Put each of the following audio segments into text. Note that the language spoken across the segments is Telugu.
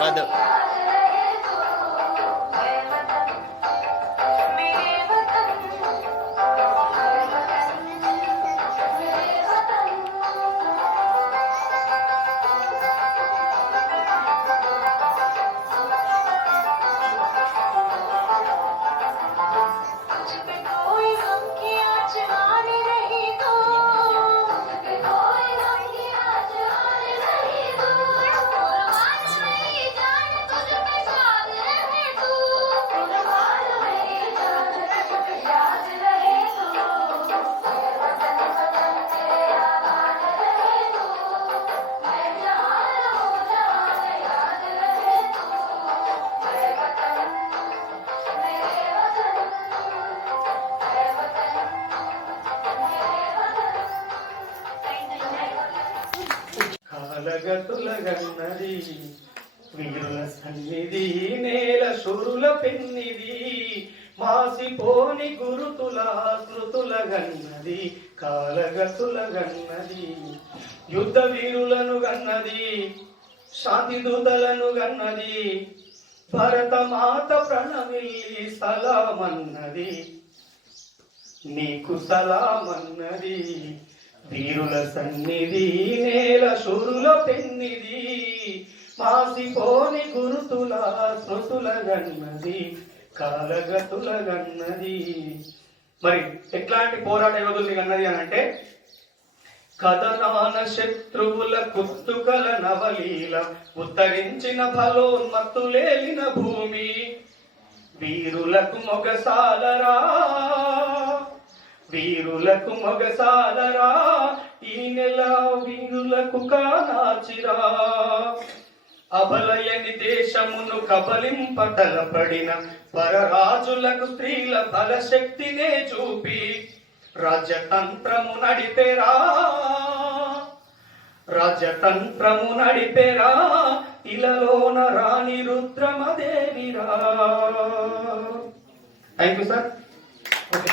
వద్దు. కాలగతులగన్నది వీరుల సన్నిధి, నేల శురుల పెన్నిది, మాసిపోని గురుతుల స్మృతులగన్నది. కాలగతులగన్నది యుద్ధ వీరులను గన్నది, శాంతి దూతలను గన్నది, భరతమాత ప్రణమిల్లి సలామన్నది, నీకు సలామన్నది. వీరుల సన్నిధి, నేల శురుల పెన్నిది, మాసిపోని గురుతుల స్మృతులగన్నది, కాలగతులగన్నది. మరి ఎట్లాంటి పోరాట యోధుల్ని గన్నది అని అంటే, కథనాన శత్రువుల కుత్తుకల నవలీల ఉత్తరించిన ఫలోన్మత్తులేలిన భూమి, వీరులకు మొగసాలరా, వీరులకు మొగసాలరా, ఈ నెల వీరులకు కానాచిరా. అబలయని దేశమును కబలింప తలపడిన పరరాజులకు స్త్రీల బలశక్తినే చూపి రాజతంత్రము నడిపెరా, రాజతంత్రము నడిపెరా, ఇలలోన రాణి రుద్రమదేవిరా. Thank you sir. ఓకే.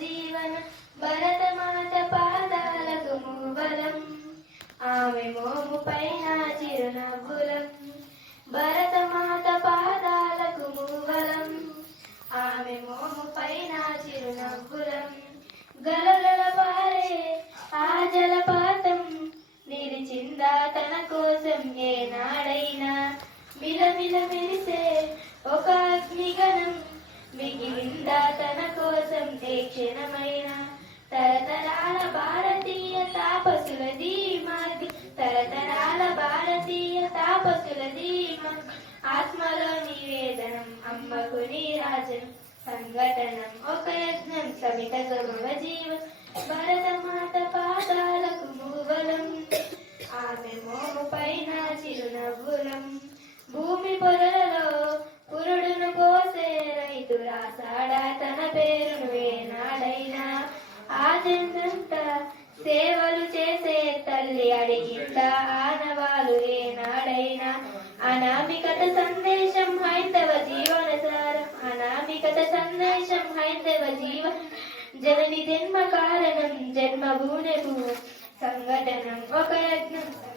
జీవన భరతమాత పాదాలకు మూవలం, ఆమె మోము పైన చిరునవ్వులం. భరతమాత పాదాలకు మూవలం, ఆమె మోము పైన చిరునవ్వులం. గలగల పారే ఆ జలపాతం నిలిచిందా తన కోసం ఏనాడైనా. మిలమిల మెరిసే ఒక అగ్నిగణం మిగిలిందా తన కోసం ఏ క్షణమైన. తరతరాల భారతీయ తాపసులది మార్గం, తరతరాల భారతీయ తాపసులది మార్గం. ఆత్మలో నివేదనం అమ్మకు నీరాజనం, సంఘటనం ఒక యజ్ఞం సమిత గౌరవ జీవం. భరతమాత పాదాలకు మూవలం, ఆమె మోము పైన చిరునవ్వులం. భూమి పొరలలో పురుడును పోసే రైతు రాసాడా తన పేరును ఏనాడైనా. ఆ జన్మంత సేవలు చేసే తల్లి అడిగింద ఆనవాలు ఏనాడైనా. అనామికత సందేశం హైందవ జీవన సారం. అనామికత సందేశం హైందవ జీవన. జనని జన్మ కారణం జన్మభూనకు సంఘటనం ఒక యజ్ఞం.